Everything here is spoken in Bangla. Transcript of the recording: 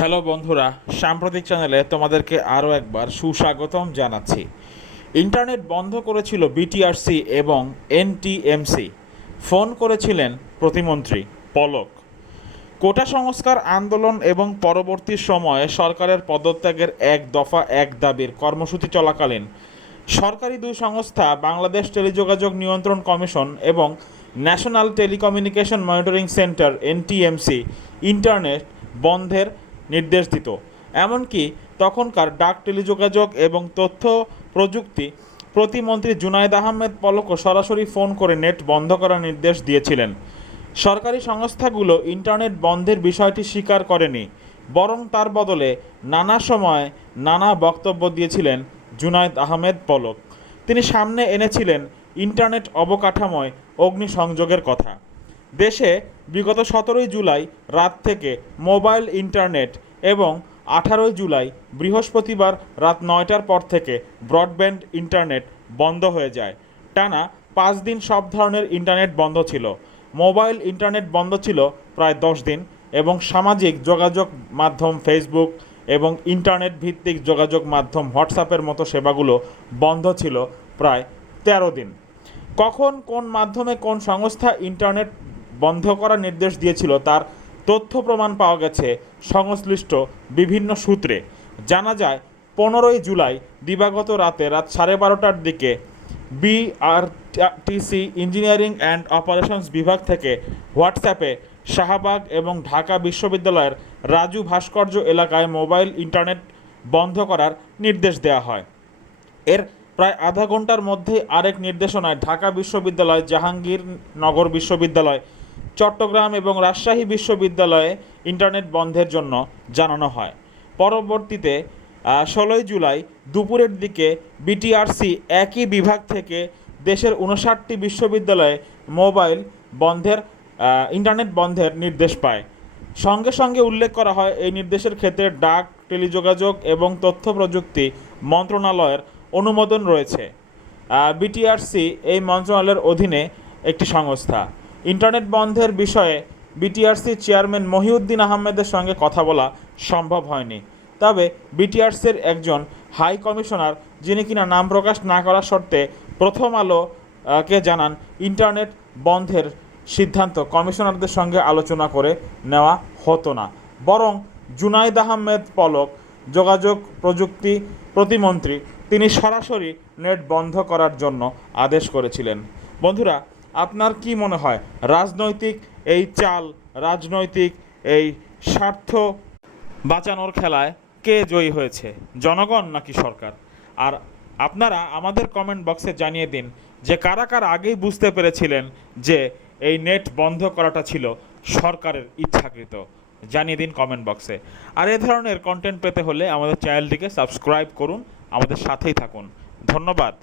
হ্যালো বন্ধুরা, সাম্প্রতিক চ্যানেলে তোমাদেরকে আরও একবার সুস্বাগতম জানাচ্ছি। ইন্টারনেট বন্ধ করেছিল বিটিআরসি এবং এনটিএমসি ফোন করেছিলেন প্রতিমন্ত্রী পলক। কোটা সংস্কার আন্দোলন এবং পরবর্তী সময়ে সরকারের পদত্যাগের এক দফা এক দাবির কর্মসূচি চলাকালীন সরকারি দুই সংস্থা বাংলাদেশ টেলিযোগাযোগ নিয়ন্ত্রণ কমিশন এবং national telecommunication monitoring centre NTMC internet বন্ধের নির্দেশ দিত। এমনকি তখনকার ডাক টেলিযোগাযোগ এবং তথ্য প্রযুক্তি প্রতিমন্ত্রী জুনায়দ আহমেদ পলকও সরাসরি ফোন করে নেট বন্ধ করার নির্দেশ দিয়েছিলেন। সরকারি সংস্থাগুলো ইন্টারনেট বন্ধের বিষয়টি স্বীকার করেনি, বরং তার বদলে নানা সময় নানা বক্তব্য দিয়েছিলেন জুনায়দ আহমেদ পলক। তিনি সামনে এনেছিলেন ইন্টারনেট অবকাঠামোয় অগ্নিসংযোগের কথা। দেশে বিগত সতেরোই জুলাই রাত থেকে মোবাইল, ইন্টারনেট এবং আঠারোই জুলাই বৃহস্পতিবার রাত নয়টার পর থেকে ব্রডব্যান্ড ইন্টারনেট বন্ধ হয়ে যায়। টানা পাঁচ দিন সব ধরনের ইন্টারনেট বন্ধ ছিল। মোবাইল, ইন্টারনেট বন্ধ ছিল প্রায় দশ দিন এবং সামাজিক যোগাযোগ মাধ্যম ফেসবুক এবং ইন্টারনেট ভিত্তিক যোগাযোগ মাধ্যম হোয়াটসঅ্যাপের মতো সেবাগুলো বন্ধ ছিল প্রায় তেরো দিন। কখন কোন মাধ্যমে কোন সংস্থা ইন্টারনেট বন্ধ করার নির্দেশ দিয়েছিল, তার তথ্য প্রমাণ পাওয়া গেছে সংশ্লিষ্ট বিভিন্ন সূত্রে। জানা যায়, পনেরোই জুলাই দিবাগত রাতে রাত সাড়ে বারোটার দিকে বিআরটিসি ইঞ্জিনিয়ারিং অ্যান্ড অপারেশনস বিভাগ থেকে হোয়াটসঅ্যাপে শাহবাগ এবং ঢাকা বিশ্ববিদ্যালয়ের রাজু ভাস্কর্য এলাকায় মোবাইল ইন্টারনেট বন্ধ করার নির্দেশ দেওয়া হয়। এর প্রায় আধা ঘণ্টার মধ্যেই আরেক নির্দেশনায় ঢাকা বিশ্ববিদ্যালয়, জাহাঙ্গীরনগর বিশ্ববিদ্যালয় চট্টগ্রাম এবং রাজশাহী বিশ্ববিদ্যালয়ে ইন্টারনেট বন্ধের জন্য জানানো হয়। পরবর্তীতে ষোলোই জুলাই দুপুরের দিকে বিটিআরসি একই বিভাগ থেকে দেশের উনষাটটি বিশ্ববিদ্যালয়ে মোবাইল বন্ধের ইন্টারনেট বন্ধের নির্দেশ পায়। সঙ্গে সঙ্গে উল্লেখ করা হয়, এই নির্দেশের ক্ষেত্রে ডাক, টেলিযোগাযোগ এবং তথ্য প্রযুক্তি মন্ত্রণালয়ের অনুমোদন রয়েছে। বিটিআরসি এই মন্ত্রণালয়ের অধীনে একটি সংস্থা। ইন্টারনেট বন্ধের বিষয়ে বিটিআরসি চেয়ারম্যান মহিউদ্দিন আহমেদের সঙ্গে কথা বলা সম্ভব হয়নি। তবে বিটিআরসির একজন হাই কমিশনার, যিনি কিনা নাম প্রকাশ না করার শর্তে প্রথম আলো কে জানান, ইন্টারনেট বন্ধের সিদ্ধান্ত কমিশনারদের সঙ্গে আলোচনা করে নেওয়া হতো না। বরং জুনাইদ আহমেদ পলক, যোগাযোগ প্রযুক্তি প্রতিমন্ত্রী, তিনি সরাসরি নেট বন্ধ করার জন্য আদেশ করেছিলেন। বন্ধুরা আপনার কি মনে হয়? রাজনৈতিক এই চাল, রাজনৈতিক এই স্বার্থ বাঁচানোর খেলায় কে জয়ী হয়েছে? জনগণ নাকি সরকার? আর আপনারা আমাদের কমেন্ট বক্সে জানিয়ে দিন যে কারা কারা আগেই বুঝতে পেরেছিলেন যে এই নেট বন্ধ করাটা ছিল সরকারের ইচ্ছাকৃত। জানিয়ে দিন কমেন্ট বক্সে আর এ ধরনের কন্টেন্ট পেতে হলে আমাদের চ্যানেলটিকে সাবস্ক্রাইব করুন, আমাদের সাথেই থাকুন। ধন্যবাদ।